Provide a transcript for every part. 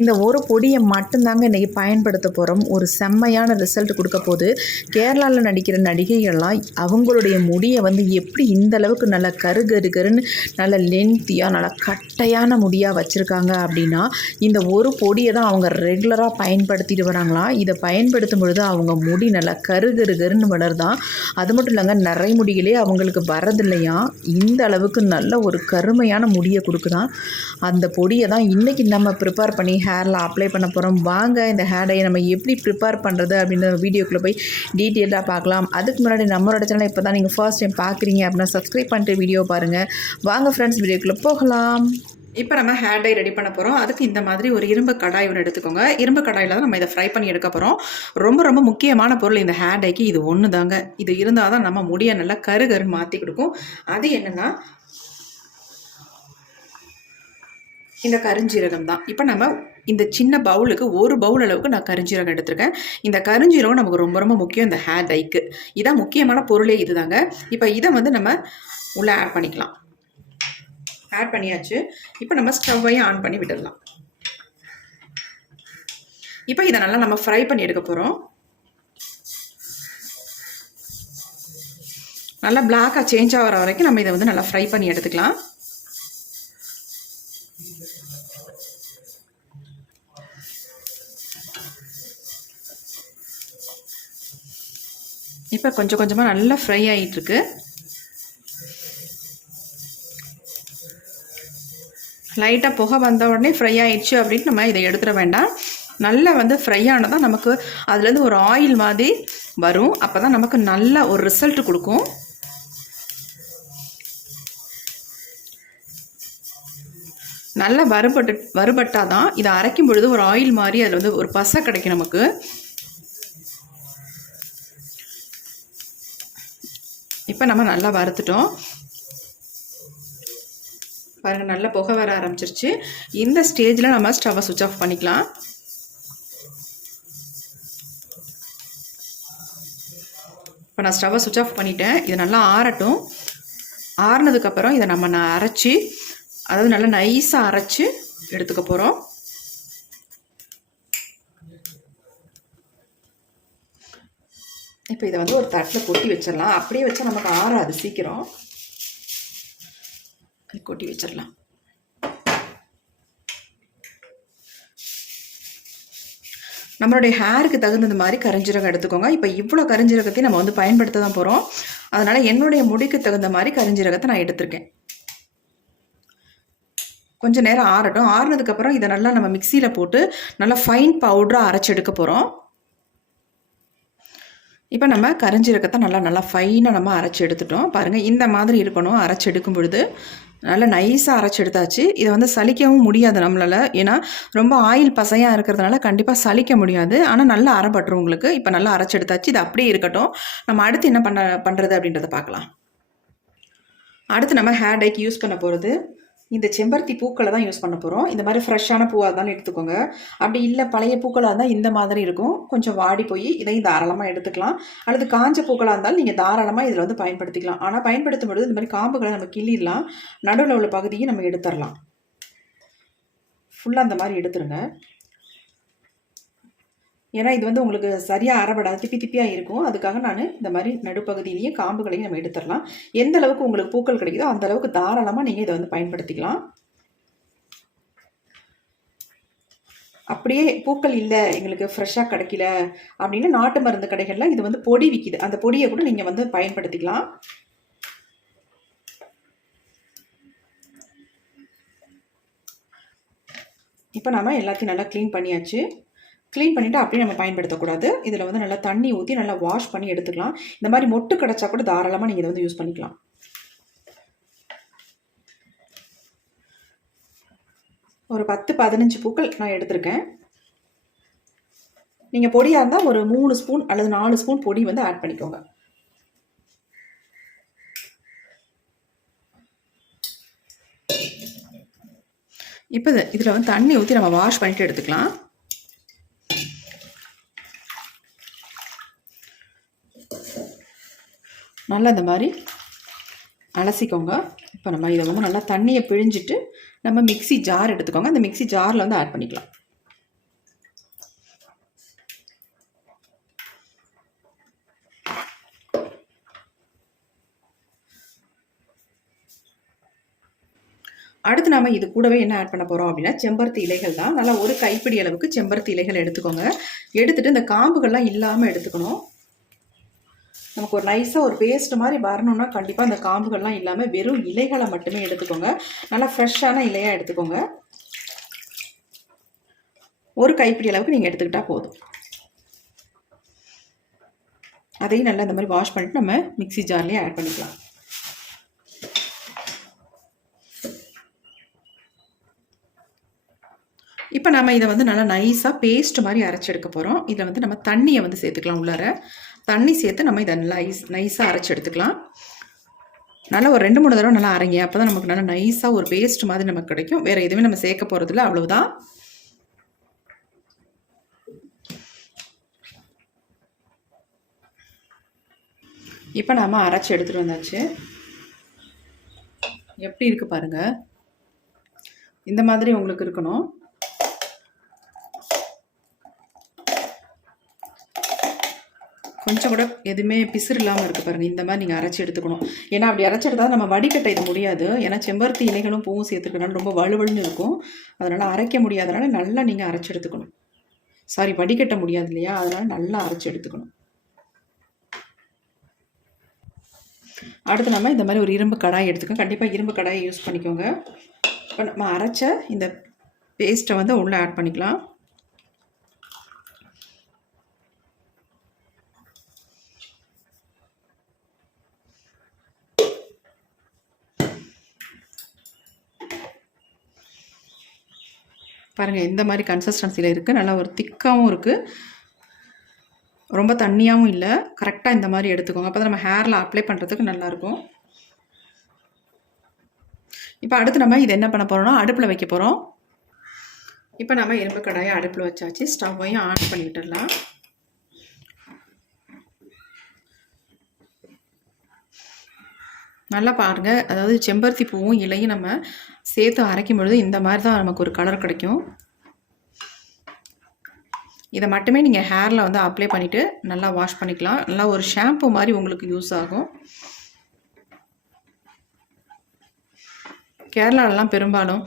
இந்த ஒரு பொடியை மட்டும்தாங்க இன்றைக்கி பயன்படுத்த போகிறோம் ஒரு செம்மையான ரிசல்ட் கொடுக்க போது கேரளாவில் நடிக்கிற நடிகைகள்லாம் அவங்களுடைய முடியை வந்து எப்படி இந்த அளவுக்கு நல்லா கரு கரு கருன்னு நல்ல லென்த்தியாக நல்லா கட்டையான முடியாக வச்சுருக்காங்க அப்படின்னா இந்த ஒரு பொடியை தான் அவங்க ரெகுலராக பயன்படுத்திட்டு வராங்களாம் இதை பயன்படுத்தும் பொழுது அவங்க முடி நல்லா கரு கரு கருன்னு வளருதான் அது மட்டும் இல்லைங்க நிறை முடிகளே அவங்களுக்கு வரதில்லையா இந்த அளவுக்கு நல்ல ஒரு கருமையான முடியை கொடுக்குதான் அந்த பொடியை தான் இன்றைக்கி நம்ம ப்ரிப்பேர் பண்ணி ஹேரில் அப்ளை பண்ண போகிறோம் வாங்க இந்த ஹேர் டையை நம்ம எப்படி ப்ரிப்பேர் பண்ணுறது அப்படின்ற வீடியோக்குள்ளே போய் டீட்டெயிலாக பார்க்கலாம். அதுக்கு முன்னாடி நம்மளோட சேனல் இப்போ தான் நீங்கள் ஃபர்ஸ்ட் டைம் பார்க்குறீங்க அப்படின்னா சப்ஸ்கிரைப் பண்ணிட்டு வீடியோ பாருங்கள் வாங்க ஃப்ரெண்ட்ஸ் வீடியோக்குள்ளே போகலாம். இப்போ நம்ம ஹேர் டை ரெடி பண்ண போகிறோம் அதுக்கு இந்த மாதிரி ஒரு இரும்பு கடாய் ஒன்று எடுத்துக்கோங்க. இரும்பு கடாயில் தான் நம்ம இதை ஃப்ரை பண்ணி எடுக்க போகிறோம் ரொம்ப ரொம்ப முக்கியமான பொருள் இந்த ஹேர் டைக்கு இது ஒன்று தாங்க இது இருந்தால் தான் நம்ம முடியை நல்லா கரு கருன்னு மாற்றி கொடுக்கும். அது என்னென்னா இந்த கருஞ்சீரகம் தான். இப்போ நம்ம இந்த சின்ன பவுலுக்கு ஒரு பவுல் அளவுக்கு நான் கருஞ்சீரகம் எடுத்திருக்கேன். இந்த கருஞ்சீரகம் நமக்கு ரொம்ப ரொம்ப முக்கியம் இந்த ஹேர் டைக்கு இதான் முக்கியமான பொருளே இதுதாங்க. இப்போ இதை வந்து நம்ம உள்ளே ஆட் பண்ணிக்கலாம். ஆட் பண்ணியாச்சு. இப்போ நம்ம ஸ்டவ்வையும் ஆன் பண்ணி விட்டுடலாம். இப்போ இதை நல்லா நம்ம ஃப்ரை பண்ணி எடுக்க போகிறோம் நல்லா பிளாக்காக சேஞ்ச் ஆகிற வரைக்கும் நம்ம இதை வந்து நல்லா ஃப்ரை பண்ணி எடுத்துக்கலாம். இப்போ கொஞ்சம் கொஞ்சமாக நல்லா ஃப்ரை ஆகிட்டுருக்கு லைட்டாக புகை வந்த உடனே ஃப்ரை ஆயிடுச்சு அப்படின்னு நம்ம இதை எடுத்துட வேண்டாம். நல்லா வந்து ஃப்ரை ஆனதான் நமக்கு அதுலேருந்து ஒரு ஆயில் மாதிரி வரும். அப்போ தான் நமக்கு நல்ல ஒரு ரிசல்ட் கொடுக்கும். நல்லா வறுபட்டு வறுபட்டால் தான் இதை அரைக்கும் பொழுது ஒரு ஆயில் மாதிரி அதில் வந்து ஒரு பசை கிடைக்கும் நமக்கு. இப்போ நம்ம நல்லா வறுத்துட்டோம். பாருங்கள் நல்லா புகை வர ஆரம்பிச்சிருச்சு. இந்த ஸ்டேஜில் நம்ம ஸ்டவ்வை சுவிச் ஆஃப் பண்ணிக்கலாம். இப்போ நான் ஸ்டவ்வை சுவிச் ஆஃப் பண்ணிட்டேன். இது நல்லா ஆறட்டும். ஆறினதுக்கப்புறம் இதை நம்ம நான் அரைச்சி அதாவது நல்லா நைஸாக அரைச்சி எடுத்துக்க போகிறோம் இப்போ இதை வந்து ஒரு தட்டில் கொட்டி வச்சிடலாம். அப்படியே வச்சா நமக்கு ஆறாது சீக்கிரம். கொட்டி வச்சிடலாம். நம்மளுடைய ஹேருக்கு தகுந்தது மாதிரி கரிஞ்சீரகம் எடுத்துக்கோங்க. இப்போ இவ்வளோ கரிஞ்சீரகத்தையும் நம்ம வந்து பயன்படுத்த தான் போகிறோம் அதனால் என்னுடைய முடிக்கு தகுந்த மாதிரி கரிஞ்சீரகத்தை நான் எடுத்திருக்கேன். கொஞ்சம் நேரம் ஆறட்டும். ஆறுனதுக்கப்புறம் இதை நல்லா நம்ம மிக்சியில் போட்டு நல்லா ஃபைன் பவுடராக அரைச்சி எடுக்க போகிறோம் இப்போ நம்ம கரிஞ்சீரகத்தை நல்லா நல்லா ஃபைனாக நம்ம அரைச்சி எடுத்துட்டோம். பாருங்கள் இந்த மாதிரி இருக்கணும். அரைச்சி எடுக்கும் பொழுது நல்லா நைஸாக அரைச்சி எடுத்தாச்சு. இதை வந்து சலிக்கவும் முடியாது நம்மளால். ஏன்னா ரொம்ப ஆயில் பசையாக இருக்கிறதுனால கண்டிப்பாக சலிக்க முடியாது. ஆனால் நல்லா அரைப்பட்டுரும் உங்களுக்கு. இப்போ நல்லா அரைச்சி எடுத்தாச்சு. இது அப்படியே இருக்கட்டும். நம்ம அடுத்து என்ன பண்ண பண்ணுறது அப்படின்றத பார்க்கலாம். அடுத்து நம்ம ஹேர் டைக்கு யூஸ் பண்ண போகிறது இந்த செம்பருத்தி பூக்களை தான் யூஸ் பண்ண போகிறோம் இந்த மாதிரி ஃப்ரெஷ்ஷான பூவாக இருந்தாலும் எடுத்துக்கோங்க. அப்படி இல்லை பழைய பூக்களாக இருந்தால் இந்த மாதிரி இருக்கும். கொஞ்சம் வாடி போய் இதையும் தாராளமாக எடுத்துக்கலாம். அல்லது காஞ்ச பூக்களாக இருந்தாலும் நீங்கள் தாராளமாக இதில் வந்து பயன்படுத்திக்கலாம். ஆனால் பயன்படுத்தும் பொழுது இந்த மாதிரி காம்புகளை நம்ம கிள்ளிடலாம். நடுவில் உள்ள பகுதியை நம்ம எடுத்துடலாம். ஃபுல்லாக அந்த மாதிரி எடுத்துருங்க. ஏன்னா இது வந்து உங்களுக்கு சரியாக அறப்படாது திப்பி திப்பியாக இருக்கும். அதுக்காக நான் இந்த மாதிரி நடுப்பகுதியிலையும் காம்புகளையும் நம்ம எடுத்துடலாம். எந்த அளவுக்கு உங்களுக்கு பூக்கள் கிடைக்குதோ அந்த அளவுக்கு தாராளமாக நீங்கள் இதை வந்து பயன்படுத்திக்கலாம். அப்படியே பூக்கள் இல்லை எங்களுக்கு ஃப்ரெஷ்ஷாக கிடைக்கல அப்படின்னு நாட்டு மருந்து கடைகளில் இது வந்து பொடி விற்கிது அந்த பொடியை கூட நீங்கள் வந்து பயன்படுத்திக்கலாம். இப்போ நாம் எல்லாத்தையும் நல்லா க்ளீன் பண்ணியாச்சு. க்ளீன் பண்ணிவிட்டு அப்படியே நம்ம பயன்படுத்தக்கூடாது. இதில் வந்து நல்லா தண்ணி ஊற்றி நல்லா வாஷ் பண்ணி எடுத்துக்கலாம். இந்த மாதிரி மொட்டு கிடச்சா கூட தாராளமாக நீங்கள் இதை வந்து யூஸ் பண்ணிக்கலாம். ஒரு பத்து பதினஞ்சு பூக்கள் நான் எடுத்திருக்கேன். நீங்கள் பொடியாக இருந்தால் ஒரு மூணு ஸ்பூன் அல்லது நாலு ஸ்பூன் பொடி வந்து ஆட் பண்ணிக்கோங்க. இப்போ இதில் வந்து தண்ணி ஊற்றி நம்ம வாஷ் பண்ணிவிட்டு எடுத்துக்கலாம். நல்லா இந்த மாதிரி அலசிக்கோங்க. இப்போ நம்ம இதை வந்து நல்லா தண்ணியை பிழிஞ்சிட்டு நம்ம மிக்ஸி ஜார் எடுத்துக்கோங்க. அந்த மிக்ஸி ஜாரில் வந்து ஆட் பண்ணிக்கலாம். அடுத்து நாம் இது கூடவே என்ன ஆட் பண்ண போகிறோம் அப்படின்னா செம்பருத்தி இலைகள் தான். நல்லா ஒரு கைப்பிடி அளவுக்கு செம்பருத்தி இலைகள் எடுத்துக்கோங்க. எடுத்துகிட்டு இந்த காம்புகள்லாம் இல்லாமல் எடுத்துக்கணும். நமக்கு ஒரு நைஸாக ஒரு பேஸ்ட் மாதிரி வரணும்னா கண்டிப்பாக அந்த காம்புகள்லாம் இல்லாமல் வெறும் இலைகளை மட்டுமே எடுத்துக்கோங்க. நல்லா ஃப்ரெஷ்ஷான இலையாக எடுத்துக்கோங்க. ஒரு கைப்பிடி அளவுக்கு நீங்கள் எடுத்துக்கிட்டால் போதும். அதையும் நல்லா இந்த மாதிரி வாஷ் பண்ணிட்டு நம்ம மிக்ஸி ஜார்லேயே ஆட் பண்ணிக்கலாம். இப்போ நம்ம இதை வந்து நல்லா நைஸாக பேஸ்ட் மாதிரி அரைச்சி எடுக்க போகிறோம் இதில் வந்து நம்ம தண்ணியை வந்து சேர்த்துக்கலாம் உள்ளார. தண்ணி சேர்த்து நம்ம இதை நைஸ் நைஸாக அரைச்சி எடுத்துக்கலாம். நல்லா ஒரு ரெண்டு மூணு தடவை நல்லா அரைங்க. அப்போ தான் நமக்கு நல்லா நைஸாக ஒரு பேஸ்ட் மாதிரி நமக்கு கிடைக்கும். வேறு எதுவுமே நம்ம சேர்க்க போகிறதில்ல அவ்வளவுதான். இப்போ நாம் அரைச்சி எடுத்துகிட்டு வந்தாச்சு. எப்படி இருக்குது பாருங்கள் இந்த மாதிரி உங்களுக்கு இருக்கணும். கொஞ்சம் கூட எதுவுமே பிசுறு இல்லாமல் இருக்குது பாருங்கள் இந்த மாதிரி நீங்கள் அரைச்சி எடுத்துக்கணும். ஏன்னா அப்படி அரைச்சி எடுத்தால் நம்ம வடிகட்ட இது முடியாது. ஏன்னா செம்பருத்தி இலைகளும் பூவும் சேர்த்துருக்கனால ரொம்ப வலுவலுன்னு இருக்கும். அதனால் அரைக்க முடியாதனால நல்லா நீங்கள் அரைச்சி எடுத்துக்கணும். சாரி வடிகட்ட முடியாது இல்லையா? அதனால் நல்லா அரைச்சி எடுத்துக்கணும். அடுத்து நம்ம இந்த மாதிரி ஒரு இரும்பு கடாய் எடுத்துக்கோங்க. கண்டிப்பாக இரும்பு கடாயை யூஸ் பண்ணிக்கோங்க. இப்போ நம்ம அரைச்ச இந்த பேஸ்ட்டை வந்து உள்ளே ஆட் பண்ணிக்கலாம். பாருங்கள் இந்த மாதிரி கன்சிஸ்டன்சியில் இருக்குது நல்லா ஒரு திக்காகவும் இருக்குது ரொம்ப தண்ணியாகவும் இல்லை. கரெக்டாக இந்த மாதிரி எடுத்துக்கோங்க. அப்போ நம்ம ஹேரில் அப்ளை பண்ணுறதுக்கு நல்லாயிருக்கும் இப்போ அடுத்து நம்ம இது என்ன பண்ண போகிறோம்னா அடுப்பில் வைக்க போகிறோம் இப்போ நம்ம இரும்பு கடாயை அடுப்பில் வச்சாச்சு. ஸ்டவ்வையும் ஆன் பண்ணிவிட்டுடலாம். நல்லா பாருங்கள் அதாவது செம்பருத்தி பூவும் இலையும் நம்ம சேர்த்து அரைக்கும் பொழுது இந்த மாதிரி தான் நமக்கு ஒரு கலர் கிடைக்கும். இதை மட்டுமே நீங்கள் ஹேரில் வந்து அப்ளை பண்ணிவிட்டு நல்லா வாஷ் பண்ணிக்கலாம். நல்லா ஒரு ஷாம்பு மாதிரி உங்களுக்கு யூஸ் ஆகும். கேரளாலலாம் பெரும்பாலும்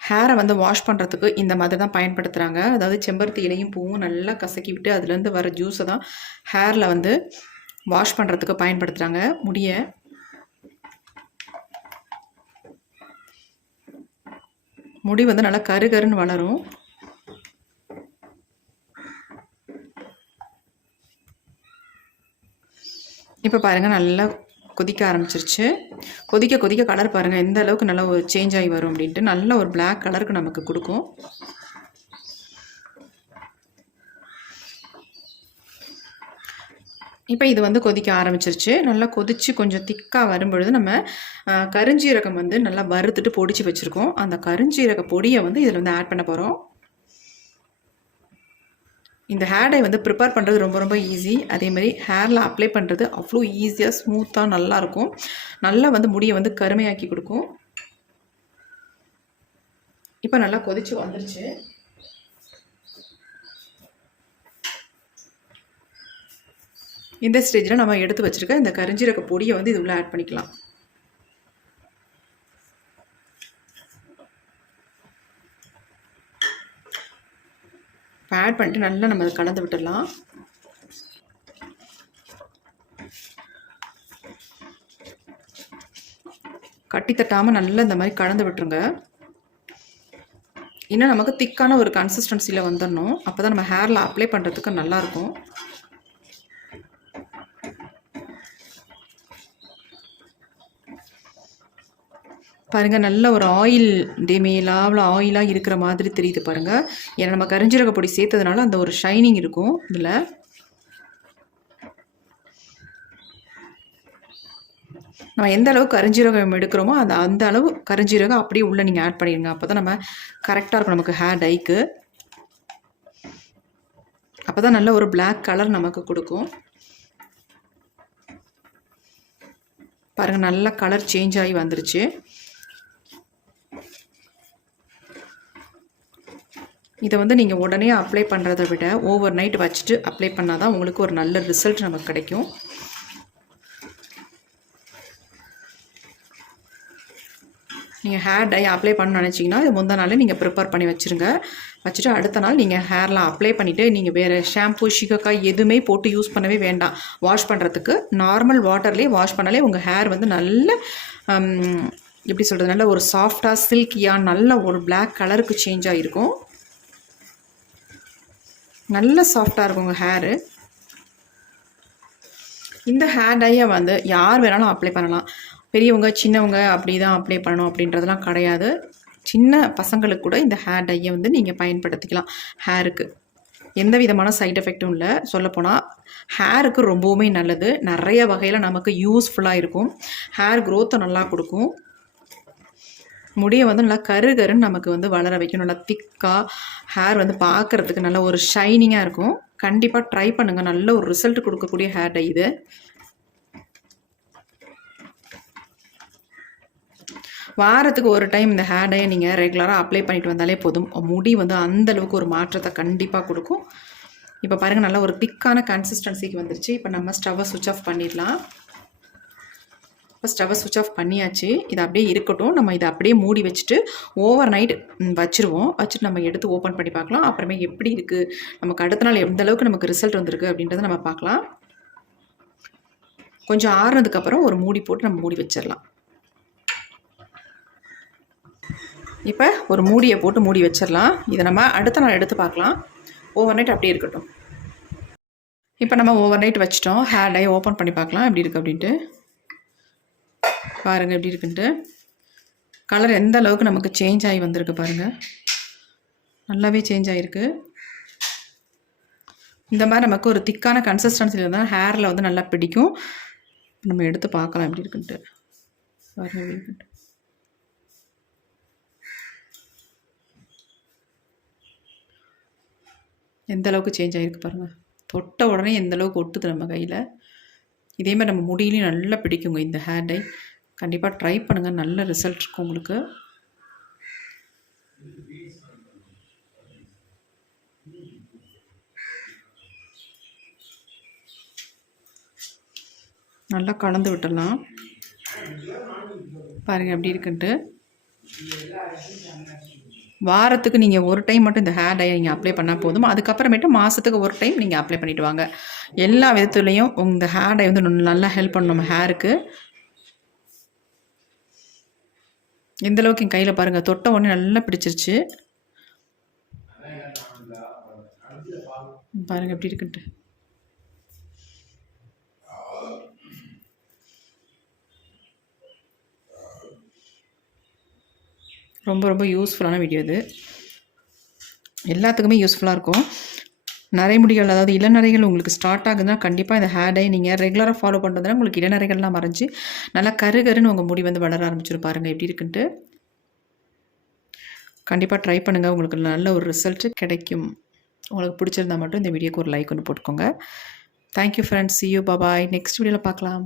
ஹேரை வந்து வாஷ் பண்ணுறதுக்கு இந்த மாதிரி தான் பயன்படுத்துகிறாங்க அதாவது செம்பருத்தி இலையும் பூவும் நல்லா கசக்கி விட்டு அதுலேருந்து வர ஜூஸை தான் ஹேரில் வந்து வாஷ் பண்ணுறதுக்கு பயன்படுத்துகிறாங்க முடிய முடி வந்து நல்லா கரு கருன்னு வளரும். இப்போ பாருங்கள் நல்லா கொதிக்க ஆரம்பிச்சிருச்சு. கொதிக்க கொதிக்க கலர் பாருங்கள் எந்த அளவுக்கு நல்லா ஒரு சேஞ்ச் ஆகி வரும் அப்படின்ட்டு. நல்ல ஒரு பிளாக் கலருக்கு நமக்கு கொடுக்கும். இப்போ இது வந்து கொதிக்க ஆரம்பிச்சிருச்சு. நல்லா கொதித்து கொஞ்சம் திக்காக வரும்பொழுது நம்ம கருஞ்சீரகம் வந்து நல்லா வறுத்துட்டு பொடிச்சு வச்சுருக்கோம். அந்த கருஞ்சீரக பொடியை வந்து இதில் வந்து ஆட் பண்ண போகிறோம் இந்த ஹேர் டை வந்து ப்ரிப்பேர் பண்ணுறது ரொம்ப ரொம்ப ஈஸி அதேமாதிரி ஹேரில் அப்ளை பண்ணுறது அவ்வளோ ஈஸியாக ஸ்மூத்தாக நல்லாயிருக்கும் நல்லா வந்து முடியை வந்து கருமையாக்கி கொடுக்கும். இப்போ நல்லா கொதிச்சு வந்துருச்சு. இந்த ஸ்டேஜில் நம்ம எடுத்து வச்சுருக்க இந்த கரிஞ்சீரக பொடியை வந்து இது உள்ளே ஆட் பண்ணிக்கலாம். ஆட் பண்ணிட்டு நல்லா நம்ம அதை கலந்து விட்டுடலாம். கட்டி தட்டாமல் நல்லா இந்த மாதிரி கலந்து விட்டுருங்க. இன்னும் நமக்கு திக்கான ஒரு கன்சிஸ்டன்சியில் வந்துடணும். அப்போ தான் நம்ம ஹேரில் அப்ளை பண்ணுறதுக்கு நல்லாயிருக்கும் பாருங்கள் நல்ல ஒரு ஆயில் டேமேலாவில் ஆயிலாக இருக்கிற மாதிரி தெரியுது பாருங்கள் ஏன்னா நம்ம கரிஞ்சீரக பொடி சேர்த்ததுனால அந்த ஒரு ஷைனிங் இருக்கும் இதில். நம்ம எந்த அளவுக்கு கரிஞ்சீரகம் எடுக்கிறோமோ அந்த அந்த அளவு கரிஞ்சீரகம் அப்படியே உள்ளே நீங்கள் ஆட் பண்ணிடுங்க. அப்போ தான் நம்ம கரெக்டாக இருக்கும் நமக்கு ஹேர் டைக்கு அப்போ தான் நல்ல ஒரு பிளாக் கலர் நமக்கு கொடுக்கும். பாருங்கள் நல்ல கலர் சேஞ்ச் ஆகி வந்துருச்சு. இதை வந்து நீங்கள் உடனே அப்ளை பண்ணுறதை விட ஓவர் நைட் வச்சுட்டு அப்ளை பண்ணால் தான் உங்களுக்கு ஒரு நல்ல ரிசல்ட் நமக்கு கிடைக்கும். நீங்கள் ஹேர் டை அப்ளை பண்ண நினச்சிங்கன்னா இது முந்தா நாளே நீங்கள் ப்ரிப்பேர் பண்ணி வச்சுருங்க. வச்சுட்டு அடுத்த நாள் நீங்கள் ஹேர்லாம் அப்ளை பண்ணிவிட்டு நீங்கள் வேறு ஷாம்பு ஷிகக்காய் எதுவுமே போட்டு யூஸ் பண்ணவே வேண்டாம். வாஷ் பண்ணுறதுக்கு நார்மல் வாட்டர்லேயே வாஷ் பண்ணாலே உங்கள் ஹேர் வந்து நல்ல எப்படி சொல்கிறது நல்ல ஒரு சாஃப்டாக சில்கியாக நல்ல ஒரு பிளாக் கலருக்கு சேஞ்ச் ஆகிருக்கும் நல்ல சாஃப்டாக இருக்கும் உங்கள் ஹேரு இந்த ஹேர் டையை வந்து யார் வேணாலும் அப்ளை பண்ணலாம். பெரியவங்க சின்னவங்க அப்படி தான் அப்ளை பண்ணணும் அப்படின்றதெல்லாம் கிடையாது. சின்ன பசங்களுக்கு கூட இந்த ஹேர் டையை வந்து நீங்கள் பயன்படுத்திக்கலாம் ஹேருக்கு எந்த விதமான சைட் எஃபெக்ட்டும் இல்லை. சொல்லப்போனால் ஹேருக்கு ரொம்பவுமே நல்லது. நிறைய வகையில் நமக்கு யூஸ்ஃபுல்லாக இருக்கும். ஹேர் க்ரோத்தை நல்லா கொடுக்கும். முடியை வந்து நல்லா கரு கருன்னு நமக்கு வந்து வளர வைக்கும். நல்லா திக்காக ஹேர் வந்து பார்க்குறதுக்கு நல்ல ஒரு ஷைனிங்காக இருக்கும். கண்டிப்பாக ட்ரை பண்ணுங்கள் நல்ல ஒரு ரிசல்ட் கொடுக்கக்கூடிய ஹேர் டை இது. வாரத்துக்கு ஒரு டைம் இந்த ஹேர் டையை நீங்கள் ரெகுலராக அப்ளை பண்ணிட்டு வந்தாலே போதும். முடி வந்து அந்தளவுக்கு ஒரு மாற்றத்தை கண்டிப்பாக கொடுக்கும். இப்போ பாருங்கள் நல்லா ஒரு திக்கான கன்சிஸ்டன்சிக்கு வந்துருச்சு. இப்போ நம்ம ஸ்டவ்வை சுவிச் ஆஃப் பண்ணிடலாம். இப்போ ஸ்டவ்வை சுவிச் ஆஃப் பண்ணியாச்சு. இது அப்படியே இருக்கட்டும். நம்ம இதை அப்படியே மூடி வச்சுட்டு ஓவர் நைட் வச்சுருவோம். வச்சுட்டு நம்ம எடுத்து ஓப்பன் பண்ணி பார்க்கலாம். அப்புறமே எப்படி இருக்குது நமக்கு அடுத்த நாள் எந்த அளவுக்கு நமக்கு ரிசல்ட் வந்திருக்கு அப்படின்றத நம்ம பார்க்கலாம். கொஞ்சம் ஆறுனதுக்கப்புறம் ஒரு மூடி போட்டு நம்ம மூடி வச்சிடலாம் இப்போ ஒரு மூடியை போட்டு மூடி வச்சிடலாம் இதை நம்ம அடுத்த நாள் எடுத்து பார்க்கலாம். ஓவர் நைட் அப்படியே இருக்கட்டும். இப்போ நம்ம ஓவர் நைட் வச்சிட்டோம். ஹேர் டை ஓப்பன் பண்ணி பார்க்கலாம். எப்படி இருக்குது அப்படின்ட்டு. பாருங்கள் எப்படி இருக்குன்ட்டு. கலர் எந்த அளவுக்கு நமக்கு சேஞ்ச் ஆகி வந்திருக்கு பாருங்கள் நல்லாவே சேஞ்ச் ஆகிருக்கு இந்த மாதிரி நமக்கு ஒரு திக்கான கன்சிஸ்டன்சியில் இருந்தால் ஹேரில் வந்து நல்லா பிடிக்கும். நம்ம எடுத்து பார்க்கலாம் எப்படி இருக்குன்ட்டு. பாருங்கள் எப்படி இருக்குன்ட்டு. எந்த அளவுக்கு சேஞ்ச் ஆகிருக்கு பாருங்கள் தொட்ட உடனே எந்த அளவுக்கு ஒட்டுது நம்ம கையில். இதே மாதிரி நம்ம முடியிலையும் நல்லா பிடிக்குங்க இந்த ஹேர் டை. கண்டிப்பாக ட்ரை பண்ணுங்கள் நல்ல ரிசல்ட் இருக்கும் உங்களுக்கு. நல்லா கலந்து விட்டுடலாம். பாருங்கள் எப்படி இருக்குன்ட்டு. வாரத்துக்கு நீங்கள் ஒரு டைம் மட்டும் இந்த ஹேர் டை நீங்கள் அப்ளை பண்ணால் போதும். அதுக்கப்புறமேட்டு மாதத்துக்கு ஒரு டைம் நீங்கள் அப்ளை பண்ணிவிட்டு வாங்க. எல்லா விதத்துலேயும் இந்த ஹேர் டை வந்து நல்லா ஹெல்ப் பண்ணும் நம்ம ஹேருக்கு எந்தளவுக்கு என் கையில் பாருங்கள் தொட்ட உடனே நல்லா பிடிச்சிருச்சு. பாருங்கள் எப்படி இருக்குன்ட்டு. ரொம்ப ரொம்ப யூஸ்ஃபுல்லான வீடியோ இது. எல்லாத்துக்குமே யூஸ்ஃபுல்லாக இருக்கும். நரைமுடிகள் அதாவது இளநரைகள் உங்களுக்கு ஸ்டார்ட் ஆகுதுன்னா கண்டிப்பாக இந்த ஹேர் டை நீங்கள் ரெகுலராக ஃபாலோ பண்ணுறதுனா உங்களுக்கு இளநரைகள்லாம் மறைஞ்சு நல்லா கரு கருன்னு உங்கள் முடி வந்து வளர ஆரம்பிச்சிரு பாருங்கள் எப்படி இருக்குன்ட்டு? கண்டிப்பாக ட்ரை பண்ணுங்கள் உங்களுக்கு நல்ல ஒரு ரிசல்ட்டு கிடைக்கும். உங்களுக்கு பிடிச்சிருந்தா மட்டும் இந்த வீடியோக்கு ஒரு லைக் ஒன்று போட்டுக்கோங்க. Thank you friends see you bye bye next வீடியோவில் பார்க்கலாம்.